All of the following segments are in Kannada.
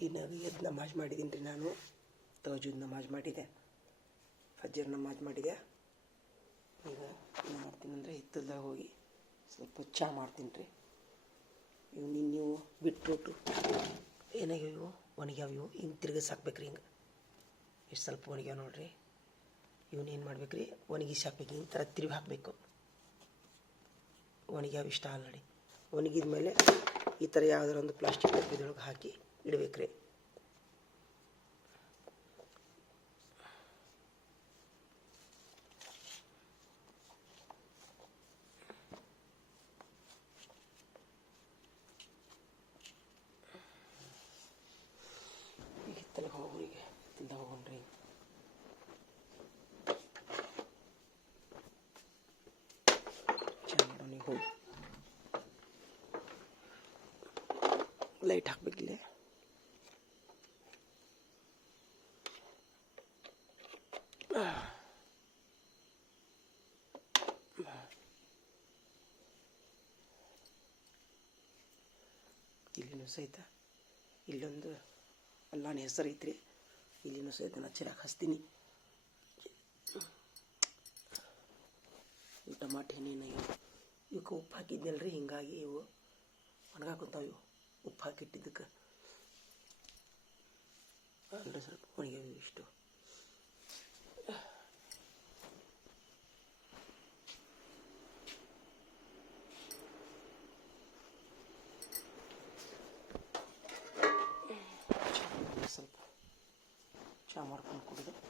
ಇನ್ನು ಎದ್ ನಮಾಜ್ ಮಾಡಿದ್ದೀನಿ ರೀ ನಾನು. ತವಜುದ್ ನಮಾಜ್ ಮಾಡಿದೆ ಫಜ್ಜರ್ ನಮಾಜ್ ಮಾಡಿದೆ. ಈಗ ಏನು ಮಾಡ್ತೀನಿ ಅಂದರೆ ಹಿತ್ತಲ್ದಾಗ ಹೋಗಿ ಸ್ವಲ್ಪ ಚಹಾ ಮಾಡ್ತೀನಿ ರೀ. ಇವು ನೀವು ಬಿಟ್ಬಿಟ್ಟು ಏನಾಗ್ಯಾವ? ಇವು ಒಣಗ್ಯಾವ ಇವು ಹಿಂಗೆ ತಿರ್ಗಿಸಿ ರೀ ಹಿಂಗೆ. ಎಷ್ಟು ಸ್ವಲ್ಪ ಒಣಗ್ಯಾವ ನೋಡ್ರಿ. ಇವನ್ನ ಏನು ಮಾಡ್ಬೇಕು ರೀ? ಒಣಗಿಸಿ ಹಾಕ್ಬೇಕು ಈ ಥರ ತಿರುಗಿ ಹಾಕಬೇಕು. ಒಣಗ್ಯಾವ ಇಷ್ಟ ಆಲ್ರೆಡಿ ಒಣಗಿದ ಮೇಲೆ ಈ ಥರ ಯಾವ್ದಾರ ಒಂದು ಪ್ಲಾಸ್ಟಿಕ್ ಡಬ್ಬಿದೊಳಗೆ ಹಾಕಿ ಇಡ್ಬೇಕು ಇಲ್ಲಿನೂ ಸಹಿತ ಇಲ್ಲೊಂದು ಅಲ್ಲಾನ ಹೆಸರು ಐತ್ರಿ. ಇಲ್ಲಿನೂ ಸಹಿತ ನಾ ಚಿರಾಕ್ ಹಚ್ತೀನಿ. ಈ ಟಮಾಟೆ ಹಣ್ಣಿನ ಇವು. ಇವಕ್ಕೆ ಉಪ್ಪು ಹಾಕಿದ್ನಲ್ರಿ, ಹಿಂಗಾಗಿ ಇವು ಒಣಗಾಕುಂತಾವ ಇವು. ಉಪ್ಪು ಹಾಕಿಟ್ಟಿದ್ದಕ್ಕೆ. ಅಲ್ಲರಿ ಸ್ವಲ್ಪ ಒಣಗ್ಯಾವ ಇಷ್ಟು. আসসালামু আলাইকুম করবে।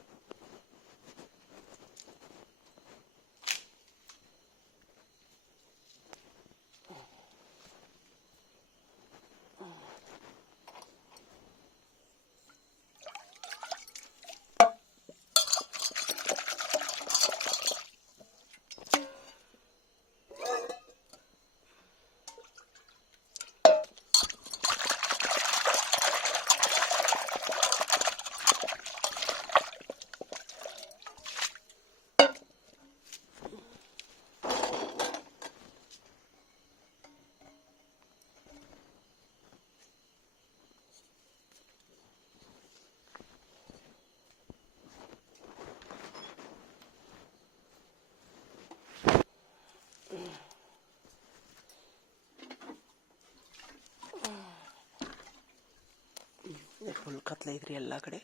ಫುಲ್ ಕತ್ಲೆ ಇದ್ರಿ ಎಲ್ಲ ಕಡೆ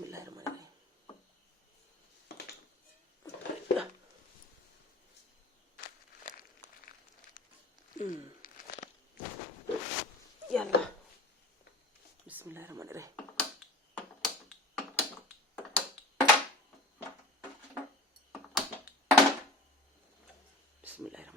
बिस्मिल्लाहिर्रहमानिर्रहीम يلا بسم الله الرحمن الرحيم بسم الله الرحمن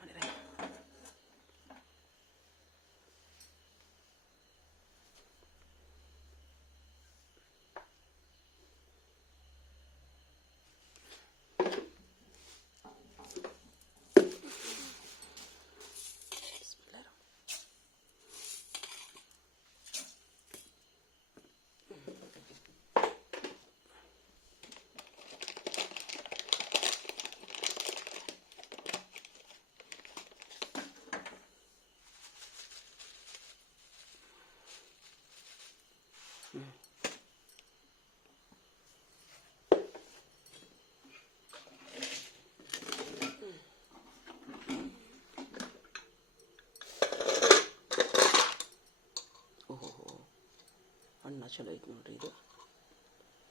ಚಲೋ ಐತೆ ನೋಡ್ರಿ ಇದು.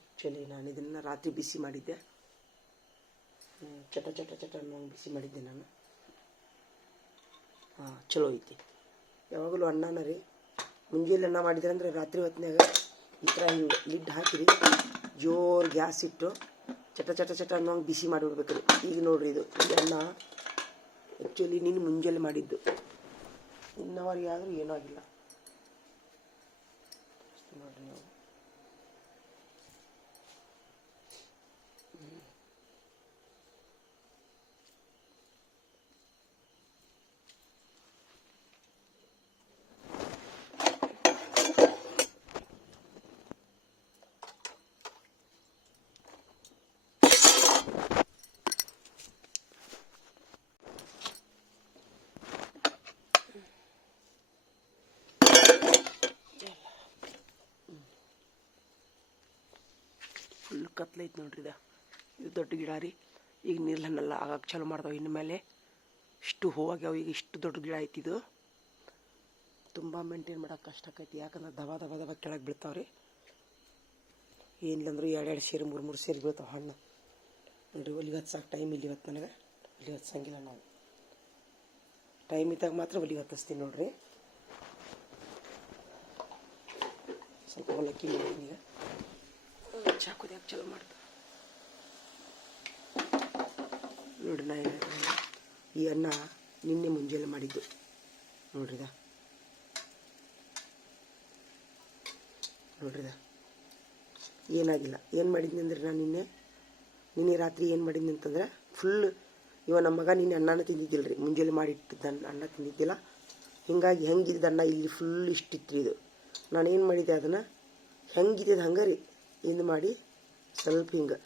ಆ್ಯಕ್ಚುಲಿ ನಾನು ಇದನ್ನು ರಾತ್ರಿ ಬಿಸಿ ಮಾಡಿದ್ದೆ. ಚಟ ಚಟ ಚಟ ಅನ್ನೋಂಗೆ ಬಿಸಿ ಮಾಡಿದ್ದೆ ನಾನು. ಹಾಂ, ಚಲೋ ಐತಿ. ಯಾವಾಗಲೂ ಅನ್ನನ ರೀ. ಮುಂಜಾನೆ ಅನ್ನ ಮಾಡಿದ್ರೆ ಅಂದ್ರೆ ರಾತ್ರಿ ಹೊತ್ತಿನಾಗ ಈ ಥರ ಹಿಂಗೆ ಲಿಡ್ ಹಾಕಿರಿ. ಜೋರು ಗ್ಯಾಸ್ ಇಟ್ಟು ಚಟ ಚಟ ಚಟ ಅನ್ನೋಂಗೆ ಬಿಸಿ ಮಾಡಿಬಿಡ್ಬೇಕು ರೀ ಈಗ ನೋಡ್ರಿ ಇದು. ಈ ಅನ್ನ ಆ್ಯಕ್ಚುಲಿ ನೀನು ಮುಂಜಾನೆ ಮಾಡಿದ್ದು. ಆದರೂ ಏನೂ ಆಗಿಲ್ಲ. ನೋಡ್ರಿ ನೀವು ಫುಲ್ ಕತ್ಲೈತೆ ನೋಡ್ರಿ ಇದು. ಇದು ದೊಡ್ಡ ಗಿಡ ರೀ. ಈಗ ನೀರ್ಲನ್ನೆಲ್ಲ ಆಗಕ್ಕೆ ಚಾಲು ಮಾಡ್ತಾವೆ ಇನ್ನು ಮೇಲೆ ಇಷ್ಟು ಹೂವಾಗ್ಯಾವ, ಈಗ ಇಷ್ಟು ದೊಡ್ಡ ಗಿಡ ಐತಿ ಇದು. ತುಂಬ ಮೇಂಟೈನ್ ಮಾಡೋಕೆ ಕಷ್ಟ ಆಕೈತಿ. ಯಾಕಂದ್ರೆ ದಬ ದಬ ದಬ ಕೆಳಗೆ ಬೀಳ್ತಾವೆ ರೀ. ಎರಡು ಎರಡು ಸೇರಿ, ಮೂರು ಮೂರು ಸೇರಿ ಬೀಳ್ತಾವೆ ಹಣ್ಣು. ನೋಡ್ರಿ, ಒಲಿಗೆ ಹತ್ಸಕ್ಕೆ ಟೈಮ್ ಇಲ್ಲಿ ಇವತ್ತು ನನಗೆ. ಒಲಿ ಹತ್ಸಂಗಿಲ್ಲ ನಾವು. ಟೈಮ್ ಇದ್ದಾಗ ಮಾತ್ರ ಒಲಿಗೆ ಹತ್ತಿಸ್ತೀನಿ ನೋಡ್ರಿ. ಸ್ವಲ್ಪ ಹೊಲಕ್ಕಿ ಈಗ. ಚಾ ಕುದಿಯಕ್ಕೆ ಚಲೋ ಮಾಡ್ತಾ ನೋಡ್ರಿ ನಾ ಈ ಅನ್ನ ನಿನ್ನೆ ಮುಂಜಾನೆ ಮಾಡಿದ್ದು. ನೋಡ್ರಿದ ನೋಡ್ರಿದ ಏನಾಗಿಲ್ಲ. ಏನು ಮಾಡಿದ್ನಿ ಅಂದ್ರೆ ನಾನು ನಿನ್ನೆ ನಿನ್ನೆ ರಾತ್ರಿ ಏನು ಮಾಡಿದ್ನಿ ಅಂತಂದ್ರೆ ಫುಲ್ ಇವ ನಮ್ಮ ಮಗ ನಿನ್ನೆ ಅನ್ನನ ತಿಂದಿದ್ದಿಲ್ಲ ರೀ. ಮುಂಜಾನೆ ಮಾಡಿಟ್ಟಿದ್ದ ಅನ್ನ ತಿಂದಿದ್ದಿಲ್ಲ. ಹಿಂಗಾಗಿ ಹೆಂಗಿದ್ದ ಅನ್ನ ಇಲ್ಲಿ ಫುಲ್ ಇಷ್ಟಿತ್ತು ಇದು. ನಾನು ಏನು ಮಾಡಿದ್ದೆ ಅದನ್ನು? ಹೆಂಗಿದ್ದು ಹಂಗೆ ರೀ. ಇದು ಮಾಡಿ ಸ್ವಲ್ಪ ಹಿಂಗೆ.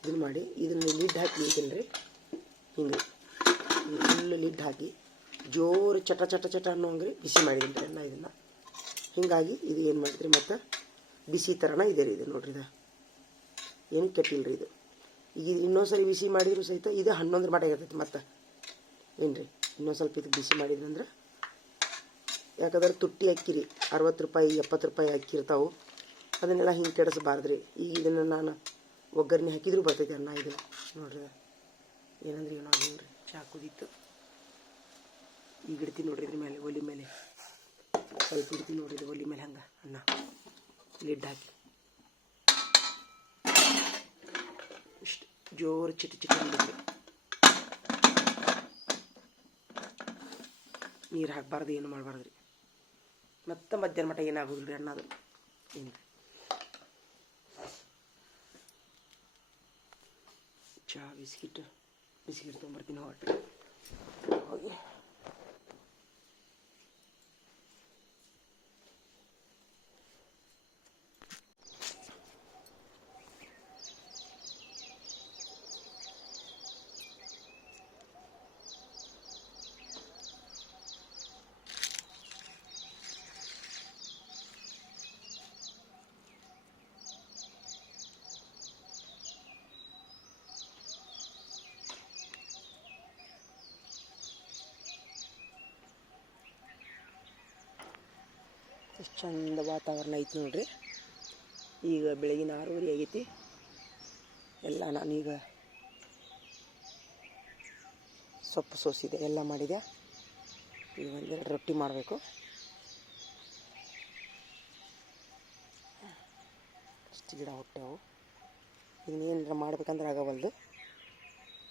ಇದನ್ನು ಮಾಡಿ ಇದನ್ನ ಲಿಡ್ ಹಾಕಿ ಇದನ್ನ ರೀ ಹಿಂಗೆ ಫುಲ್ ಲಿಡ್ ಹಾಕಿ ಜೋರು ಚಟ ಚಟ ಚಟ ಅನ್ನೋಂಗೆ ರೀ ಬಿಸಿ ಮಾಡಿದ್ದೀನಿ ರೀ ಅನ್ನ ಇದನ್ನು. ಹಿಂಗಾಗಿ ಇದು ಏನು ಮಾಡಿದ್ರಿ ಮತ್ತು ಬಿಸಿ ಥರನ ಇದೆ ರೀ ಇದು ನೋಡ್ರಿ ಇದು. ಏನು ಕೆಟ್ಟಿಲ್ಲ ರೀ ಇದು. ಈಗ ಇನ್ನೊಂದು ಸರಿ ಬಿಸಿ ಮಾಡಿದ್ರು ಸಹಿತ ಇದು ಹನ್ನೊಂದರ ಮಟ್ಟ ಇರ್ತೈತಿ ಮತ್ತು. ಏನು ರೀ ಇನ್ನೊಂದು ಸ್ವಲ್ಪ ಇದು ಬಿಸಿ ಮಾಡಿದ್ರಂದ್ರೆ ಯಾಕಂದ್ರೆ ತುಟ್ಟಿ ಅಕ್ಕಿ ರೀ ಅರವತ್ತು ರೂಪಾಯಿ, ಎಪ್ಪತ್ತು ರೂಪಾಯಿ ಅಕ್ಕಿ ಇರ್ತಾವೆ ಅದನ್ನೆಲ್ಲ ಹಿಂಗೆ ಕೆಡಿಸ್ಬಾರ್ದ್ರಿ. ಈಗ ಇದನ್ನು ನಾನು ಒಗ್ಗರಣೆ ಹಾಕಿದ್ರು ಬರ್ತೈತೆ ಅನ್ನ ಇದು. ನೋಡ್ರಿ. ಏನಂದ್ರೆ ಏನೋ ರೀ ಚಾ ಕುದೀತು. ಈಗ ಇಡ್ತೀನಿ ನೋಡ್ರಿ ಇದ್ರ ಮೇಲೆ, ಒಲಿ ಮೇಲೆ. ಸ್ವಲ್ಪ ಇಡ್ತೀನಿ ನೋಡ್ರಿ ಇದು ಒಲಿ ಮೇಲೆ ಹಂಗೆ ಅನ್ನ. ಲಿಡ್ ಹಾಕಿ. ಇಷ್ಟು ಜೋರು ಚಿಟಿ ಚಿಟಿ ನೀರು ಹಾಕಬಾರ್ದು, ಏನು ಮಾಡಬಾರ್ದು ರೀ ಮತ್ತೆ ಮಧ್ಯಾಹ್ನ ಮಟ್ಟ ಏನಾಗೋದಿಲ್ಲ ರೀ ಅನ್ನೋದು ಏನು ಚಹಾ ಬಿಸ್ಕಿಟ್ ಬಿಸ್ಕಿಟ್ ತೊಗೊಂಬರ್ತೀನಿ ಹೊಟ್ಟೆ ಹೋಗಿ ಎಷ್ಟು ಚಂದ ವಾತಾವರಣ ಐತಿ ನೋಡ್ರಿ. ಈಗ ಬೆಳಗಿನ ಆರೂವರೆ ಆಗೈತಿ. ಎಲ್ಲ ನಾನೀಗ ಸೊಪ್ಪು ಸೋಸಿದೆ, ಎಲ್ಲ ಮಾಡಿದೆ. ಈಗ ಒಂದೆರಡು ರೊಟ್ಟಿ ಮಾಡಬೇಕು. ಅಷ್ಟು ಗಿಡ ಹುಟ್ಟ್ಯಾವು. ಇನ್ನೇನಾರ ಮಾಡ್ಬೇಕಂದ್ರೆ ಆಗವಲ್ದು.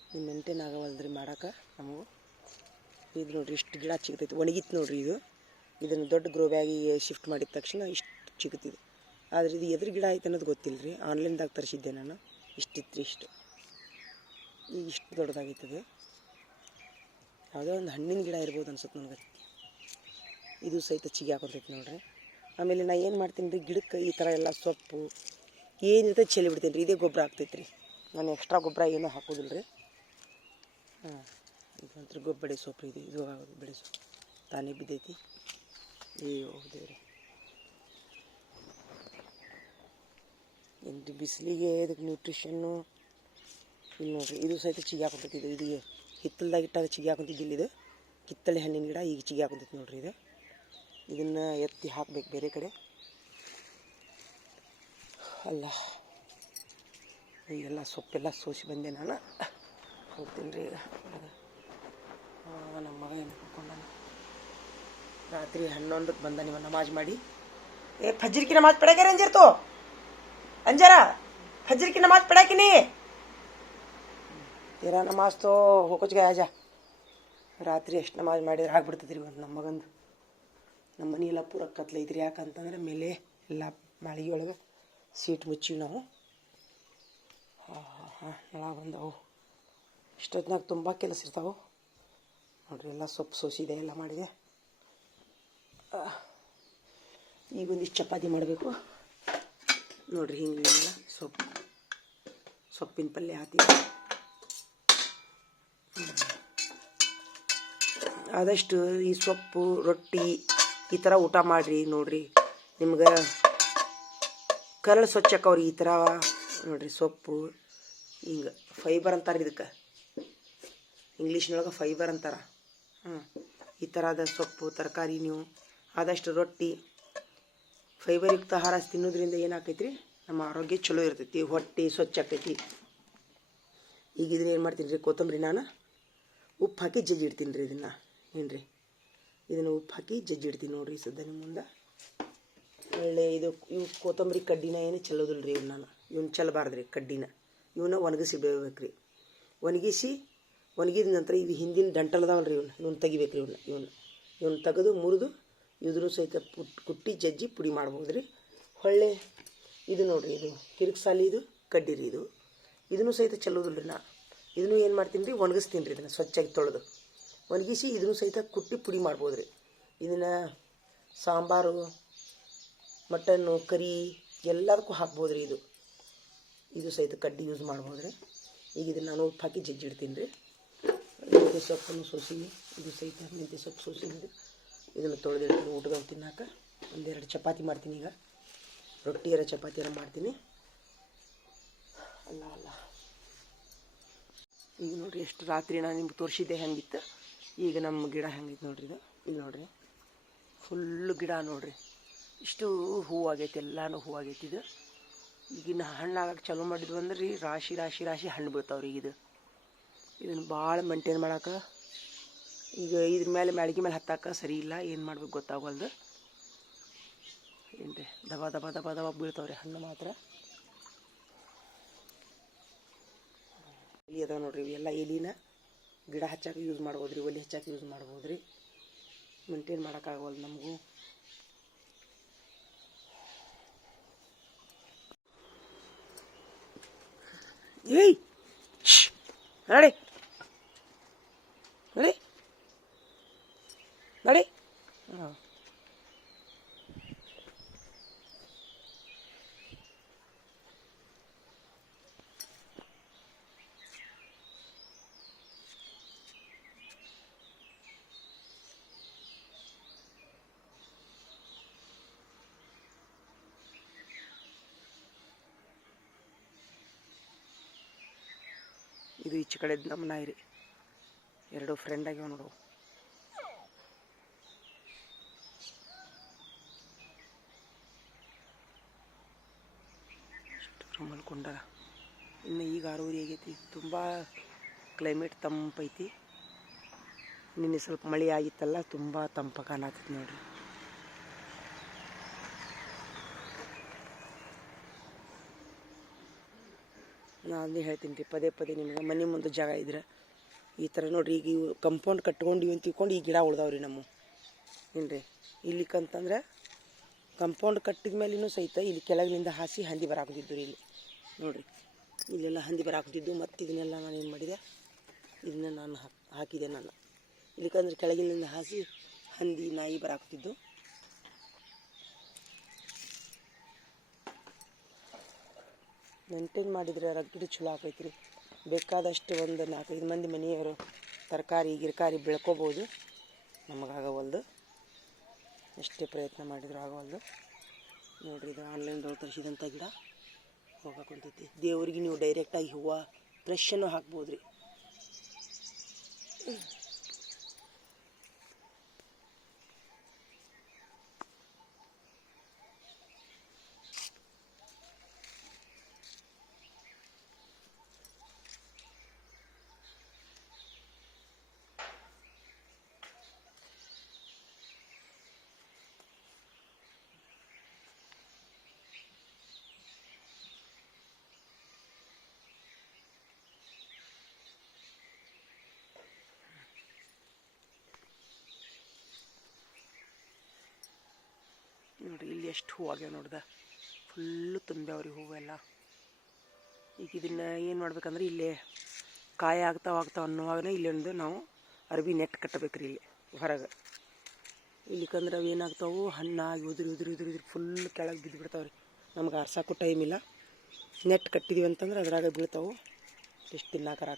ಇನ್ನು ಮೇಂಟೈನ್ ಆಗವಲ್ದ್ರಿ ಮಾಡೋಕೆ ನಮಗೂ. ಇದು ನೋಡ್ರಿ ಇಷ್ಟು ಗಿಡ ಚಿಗ್ತೈತಿ ಒಣಗಿತ್ತು ನೋಡ್ರಿ ಇದು. ಇದನ್ನು ದೊಡ್ಡ ಗ್ರೋ ಬ್ಯಾಗಿಗೆ ಶಿಫ್ಟ್ ಮಾಡಿದ ತಕ್ಷಣ ಇಷ್ಟು ಚಿಗುತ್ತಿದೆ ಆದರೆ ಇದು ಎದುರು ಗಿಡ ಆಯ್ತು ಅನ್ನೋದು ಗೊತ್ತಿಲ್ಲ ರೀ ಆನ್ಲೈನ್ದಾಗ ತರಿಸಿದ್ದೆ ನಾನು. ಇಷ್ಟಿತ್ತು ಇಷ್ಟು. ಈಗ ಇಷ್ಟು ದೊಡ್ಡದಾಗಿತ್ತದೆ ಯಾವುದೋ ಒಂದು ಹಣ್ಣಿನ ಗಿಡ ಇರ್ಬೋದು ಅನ್ಸುತ್ತೆ ನನಗೆ ಇದು ಸಹಿತ ಚಿಗಿ ಹಾಕೊತೈತಿ ನೋಡ್ರಿ. ಆಮೇಲೆ ನಾ ಏನು ಮಾಡ್ತೀನಿ ರೀ, ಗಿಡಕ್ಕೆ ಈ ಥರ ಎಲ್ಲ ಸೊಪ್ಪು ಏನಿರುತ್ತೆ ಚೆಲ್ಲಿ ಬಿಡ್ತೀನಿ ರೀ. ಇದೇ ಗೊಬ್ಬರ ಆಗ್ತೈತೆ ರೀ. ನಾನು ಎಕ್ಸ್ಟ್ರಾ ಗೊಬ್ಬರ ಏನೂ ಹಾಕೋದಿಲ್ಲ ರೀ. ಹಾಂ ಇದಂತ್ರ ಗೊಬ್ಬರ ಸೊಪ್ಪು ಇದು. ಇದು ಬೆಳೆ ಸೊಪ್ಪು. ತಾನೇ ಬಿದ್ದೈತಿ. ಅಯ್ಯೋ ದೇವ್ರೆ ಏನು ಬಿಸಿಲಿಗೆ ಇದಕ್ಕೆ ನ್ಯೂಟ್ರಿಷನ್ನು ಇಲ್ಲಿ ನೋಡ್ರಿ ಇದು ಸಹಿತ ಚಿಗಿ ಹಾಕೊಂತೈತಿ ಇದು ಇದು ಹಿತ್ತಲ್ದಾಗ ಇಟ್ಟಾಗ ಚಿಗಿ ಹಾಕೊಂತಿದ್ದಿಲ್ಲ ಇದು ಕಿತ್ತಳೆ ಹಣ್ಣಿನ ಗಿಡ ಈಗ ಚಿಗಿ ಹಾಕೊಂತೈತಿ ನೋಡ್ರಿ ಇದು ಇದನ್ನು ಎತ್ತಿ ಹಾಕ್ಬೇಕು ಬೇರೆ ಕಡೆ ಅಲ್ಲ ಈಗೆಲ್ಲ ಸೊಪ್ಪೆಲ್ಲ ಸೋಸಿ ಬಂದೆ ನಾನು ಹೋಗ್ತೀನಿ ರೀ ಈಗ. ನಮ್ಮ ಮಗ ಏನು ಮಾಡ್ಕೊಂಡಾನ ರಾತ್ರಿ ಹನ್ನೊಂದಕ್ಕೆ ಬಂದ ನೀವು ನಮಾಜ್ ಮಾಡಿ. ಏ ಫಜ್ರಿಕಿ ನಮಾಜ್ ಪಡಾಕ್ಯಾರ ಅಂಜಿರ್ತು ಅಂಜಾರ ಫಜ್ರಿಕಿ ನಮಾಜ್ ಪಡಾಕಿನಿ? ತೀರಾ ನಮಾಜ್ ತೋ ಹೋಕೋಚ್ಗೆ ಆಜ. ರಾತ್ರಿ ಎಷ್ಟು ನಮಾಜ್ ಮಾಡಿದ್ರೆ ಆಗ್ಬಿಡ್ತೈತಿ ರೀ ಒಂದು ನಮ್ಮ ಮಗಂದು. ನಮ್ಮ ಮನೆ ಎಲ್ಲ ಪೂರ ಕತ್ಲೈತ್ರಿ ಯಾಕಂತಂದ್ರೆ ಮೇಲೆ ಎಲ್ಲ ಮಾಳಿಗೆ ಒಳಗೆ ಸೀಟ್ ಮುಚ್ಚಿವಿ ನಾವು. ಹಾಂ ಹಾಂ ಹಾಂ, ನಳ ಬಂದವು. ಇಷ್ಟೊತ್ತಿನಾಗ ತುಂಬ ಕೆಲಸ ಇರ್ತಾವೆ. ನೋಡ್ರಿ, ಎಲ್ಲ ಸೊಪ್ಪು ಸೋಸಿದೆ ಎಲ್ಲ ಮಾಡಿದೆ. ಈಗ ಒಂದಿಷ್ಟು ಚಪಾತಿ ಮಾಡಬೇಕು. ನೋಡ್ರಿ ಹಿಂಗೆ ಸೊಪ್ಪು, ಸೊಪ್ಪಿನ ಪಲ್ಯ ಹಾಕಿ ಆದಷ್ಟು ಈ ಸೊಪ್ಪು, ರೊಟ್ಟಿ ಈ ಥರ ಊಟ ಮಾಡಿರಿ ನೋಡ್ರಿ. ನಿಮ್ಗೆ ಕರಳು ಸ್ವಚ್ಛಕ್ಕವ್ರಿ ಈ ಥರ ನೋಡ್ರಿ ಸೊಪ್ಪು. ಹಿಂಗೆ ಫೈಬರ್ ಅಂತಾರೆ ಇದಕ್ಕೆ. ಇಂಗ್ಲೀಷ್ನೊಳಗೆ ಫೈಬರ್ ಅಂತಾರ. ಹಾಂ ಈ ಥರದ ಸೊಪ್ಪು, ತರಕಾರಿ ನೀವು ಆದಷ್ಟು ರೊಟ್ಟಿ ಫೈಬರ್ಯುಕ್ತ ಆಹಾರ ತಿನ್ನೋದ್ರಿಂದ ಏನಾಕೈತಿ ರೀ ನಮ್ಮ ಆರೋಗ್ಯ ಚಲೋ ಇರ್ತೈತಿ, ಹೊಟ್ಟೆ ಸ್ವಚ್ಛ ಆಕೈತಿ ಈಗ ಇದನ್ನ ಏನು ಮಾಡ್ತೀನಿ ರೀ, ಕೊತ್ತಂಬರಿ ನಾನು ಉಪ್ಪು ಹಾಕಿ ಜಜ್ಜಿ ಇಡ್ತೀನಿ ರೀ ಇದನ್ನು. ಏನು ರೀ ಇದನ್ನು ಉಪ್ಪು ಹಾಕಿ ಜಜ್ಜಿ ಇಡ್ತೀನಿ ನೋಡ್ರಿ ಸದ್ಯ ನಿಮ್ಮ ಮುಂದೆ ಒಳ್ಳೆ ಇದು, ಇವು ಕೊತ್ತಂಬರಿ ಕಡ್ಡಿನ ಏನು ಚೆಲ್ಲೋದಿಲ್ಲ ರೀ ಇವ್ನ ನಾನು. ಇವ್ನ ಚೆಲ್ಲಬಾರ್ದು ರೀ ಕಡ್ಡಿನ. ಇವನ್ನ ಒಣಗಿಸಿ ಬೇಕು ರೀ ಒಣಗಿಸಿ, ಒಣಗಿದ ನಂತರ ಇವು ಹಿಂದಿನ ದಂಟಲ್ ಅದಾವಲ್ಲ ರೀ ಇವನ್ನ ಇವನ್ನ ತೆಗಿಬೇಕು ರೀ ಇವನ್ನ ಇವನ್ನ ಇವನ್ನ ತೆಗೆದು ಮುರಿದು ಇದ್ರ ಸಹಿತ ಕುಟ್ಟಿ ಜಜ್ಜಿ ಪುಡಿ ಮಾಡ್ಬೋದು ರೀ ಹೊಳ್ಳೆ, ಇದು ನೋಡಿರಿ ಇದು ಕಿರಿಕ್ಸಾಲಿ ಇದು ಕಡ್ಡಿ ರೀ ಇದು. ಇದನ್ನು ಸಹಿತ ಚೆಲ್ಲೋದಿಲ್ಲ ನಾ. ಇದನ್ನು ಏನು ಮಾಡ್ತೀನಿ ರೀ ಒಣಗಿಸ್ತೀನಿ ರೀ ಇದನ್ನು ಸ್ವಚ್ಛಾಗಿ ತೊಳೆದು. ಒಣಗಿಸಿ ಇದನ್ನು ಸಹಿತ ಕುಟ್ಟಿ ಪುಡಿ ಮಾಡ್ಬೋದು ರೀ ಇದನ್ನು ಸಾಂಬಾರು, ಮಟನ್ನು, ಕರಿ, ಎಲ್ಲದಕ್ಕೂ ಹಾಕ್ಬೋದು ರೀ ಇದು. ಇದು ಸಹಿತ ಕಡ್ಡಿ ಯೂಸ್ ಮಾಡ್ಬೋದು ರೀ ಈಗ ಇದನ್ನು ನಾನು ಉಪ್ಪು ಹಾಕಿ ಜಜ್ಜಿಡ್ತೀನಿ ರೀ ಮೆಂತ್ಯ ಸೊಪ್ಪನ್ನು ಸೋಸಿ ಇದು ಸಹಿತ ಮೆಂತ್ಯ ಸೊಪ್ಪು ಸೋಸಿದ್ದು ಇದನ್ನು ತೊಳೆದಿಡ್ತೀನಿ ಊಟದಾಗ ತಿನ್ನಾಕ ಒಂದೆರಡು ಚಪಾತಿ ಮಾಡ್ತೀನಿ ಈಗ. ರೊಟ್ಟಿಯರ ಚಪಾತಿಯರ ಮಾಡ್ತೀನಿ. ಅಲ್ಲ ಅಲ್ಲ. ಈಗ ನೋಡ್ರಿ ಎಷ್ಟು ರಾತ್ರಿ ನಾನು ನಿಮ್ಗೆ ತೋರಿಸಿದ್ದೆ ಹೆಂಗಿತ್ತು. ಈಗ ನಮ್ಮ ಗಿಡ ಹೆಂಗಿತ್ತು ನೋಡ್ರಿ ಇದು. ಇಲ್ಲಿ ನೋಡ್ರಿ. ಫುಲ್ಲು ಗಿಡ ನೋಡ್ರಿ. ಇಷ್ಟು ಹೂವಾಗೈತಿ ಎಲ್ಲಾನು ಹೂವಾಗೈತಿ ಇದು. ಈಗಿನ ಹಣ್ಣಾಗಕ್ಕೆ ಚಲೋ ಮಾಡಿದ್ವು ಅಂದ್ರೆ ರೀ ರಾಶಿ ರಾಶಿ ರಾಶಿ ಹಣ್ಣು ಬೀಳ್ತಾವ್ರಿ ಇದು. ಇದನ್ನು ಭಾಳ ಮೇಂಟೈನ್ ಮಾಡಕ್ಕೆ ಈಗ ಇದ್ರ ಮೇಲೆ ಮ್ಯಾಳ್ಗೆ ಮೇಲೆ ಹತ್ತಾಕ ಸರಿ ಇಲ್ಲ, ಏನು ಮಾಡ್ಬೇಕು ಗೊತ್ತಾಗಲ್ದು. ಏನು ರೀ ದಬ ದಬ ದಬ ದಬ ಬೀಳ್ತಾವ್ರಿ ಹಣ್ಣು ಮಾತ್ರ. ಎಲೆ ಅದಾವ ನೋಡ್ರಿ ಇವೆಲ್ಲ ಎಲಿನ. ಗಿಡ ಹಚ್ಚಾಕ ಯೂಸ್ ಮಾಡ್ಬೋದು ರೀ ಒಲೆ ಹಚ್ಚಾಕ ಯೂಸ್ ಮಾಡ್ಬೋದು ರೀ ಮೇಂಟೈನ್ ಮಾಡೋಕ್ಕಾಗವಲ್ದು ನಮಗೂ. ಏಯ್ ನಡಿ. ನಡಿ ಹಾಂ ಇದು ಈಚೆ ಕಡೆ ನಮ್ಮ ನಾಯಿ ರೀ ಎರಡು ಫ್ರೆಂಡ್ ಆಗ್ಯಾವ ನೋಡು ಮಲ್ಕೊಂಡಾರ ಇನ್ನು ಈಗ ಆರೂವರೆ ಆಗೈತಿ. ತುಂಬ ಕ್ಲೈಮೇಟ್ ತಂಪೈತಿ. ನಿನ್ನೆ ಸ್ವಲ್ಪ ಮಳೆ ಆಗಿತ್ತಲ್ಲ, ತುಂಬ ತಂಪ ನೋಡಿ ನೋಡ್ರಿ. ನಾನು ಹೇಳ್ತೀನಿ ರೀ ಪದೇ ಪದೇ ನಿಮ್ಗೆ ಮನೆ ಮುಂದೆ ಜಾಗ ಇದ್ರೆ ಈ ಥರ ನೋಡ್ರಿ, ಈಗ ಇವು ಕಂಪೌಂಡ್ ಕಟ್ಕೊಂಡು ಅಂತ ತಿಳ್ಕೊಂಡು ಈ ಗಿಡ ಉಳ್ದಾವ್ರಿ ನಮ್ಮ ಏನು ರೀ ಇಲ್ಲಿಕಂತಂದ್ರೆ ಕಂಪೌಂಡ್ ಕಟ್ಟಿದ ಮೇಲಿನೂ ಸಹಿತ ಇಲ್ಲಿ ಕೆಳಗಿನಿಂದ ಹಾಸಿ ಹಂದಿ ಬರಾಕುತ್ತಿದ್ದು ಇಲ್ಲಿ. ನೋಡಿರಿ, ಇಲ್ಲೆಲ್ಲ ಹಂದಿ ಬರಾಕುತ್ತಿದ್ದು ಮತ್ತು ಇದನ್ನೆಲ್ಲ ನಾನು ಏನು ಮಾಡಿದೆ? ಇದನ್ನ ನಾನು ಹಾಕ್ ಹಾಕಿದೆ ನಾನು. ಇಲ್ಲಿಕಂದ್ರೆ ಕೆಳಗಿನಿಂದ ಹಾಸಿ ಹಂದಿ ನಾಯಿ ಬರಾಕುತ್ತಿದ್ದು. ಮೇಂಟೈನ್ ಮಾಡಿದರೆ ರಗಡಿ ಚಲೋ ಆಗೈತ್ರಿ ಬೇಕಾದಷ್ಟು ಒಂದು ನಾಲ್ಕೈದು ಮಂದಿ ಮನೆಯವರು ತರಕಾರಿ, ಗಿರ್ಕಾರಿ ಬೆಳ್ಕೊಬೋದು. ನಮಗಾಗವಲ್ದು. ಎಷ್ಟೇ ಪ್ರಯತ್ನ ಮಾಡಿದ್ರು ಆಗವಲ್ದು. ನೋಡಿರಿ, ಇದು ಆನ್ಲೈನ್ದೊಳಗೆ ತರಿಸಿದಂಥ ಗಿಡ. ಹೋಗಕ್ಕೆ ಕುಂತೈತಿ ದೇವ್ರಿಗೆ ನೀವು ಡೈರೆಕ್ಟಾಗಿ ಹೂವು ಫ್ರೆಶನ್ನು ಹಾಕ್ಬೋದು ರೀ ನೋಡ್ರಿ ಇಲ್ಲಿ ಎಷ್ಟು ಹೂವು ಆಗ್ಯಾವ ನೋಡ್ದೆ? ಫುಲ್ಲು ತುಂಬ್ಯಾವ್ರಿ ಹೂವೆಲ್ಲ ಈಗ ಇದನ್ನು ಏನು ಮಾಡ್ಬೇಕಂದ್ರೆ ಇಲ್ಲೇ ಕಾಯಿ ಆಗ್ತಾವ ಆಗ್ತಾವ ಅನ್ನುವಾಗನೇ ಇಲ್ಲೊಂದು ನಾವು ಅರ್ಬಿ ನೆಟ್ ಕಟ್ಟಬೇಕ್ರಿ ಇಲ್ಲಿ ಹೊರಗೆ. ಇಲ್ಲಿಕಂದ್ರೆ ಅವು ಏನಾಗ್ತಾವು? ಹಣ್ಣಾಗಿ ಉದುರಿ ಉದುರಿ ಉದುರಿ ಉದುರಿ ಫುಲ್ ಕೆಳಗೆ ಬಿದ್ದು ಬಿಡ್ತಾವ್ರಿ. ನಮ್ಗೆ ಆರ್ಸಕ್ಕೂ ಟೈಮ್ ಇಲ್ಲ. ನೆಟ್ ಕಟ್ಟಿದೀವಿ ಅಂತಂದ್ರೆ ಅದ್ರಾಗ ಬೀಳ್ತಾವು. ಎಷ್ಟು ತಿನ್ನಾಕರ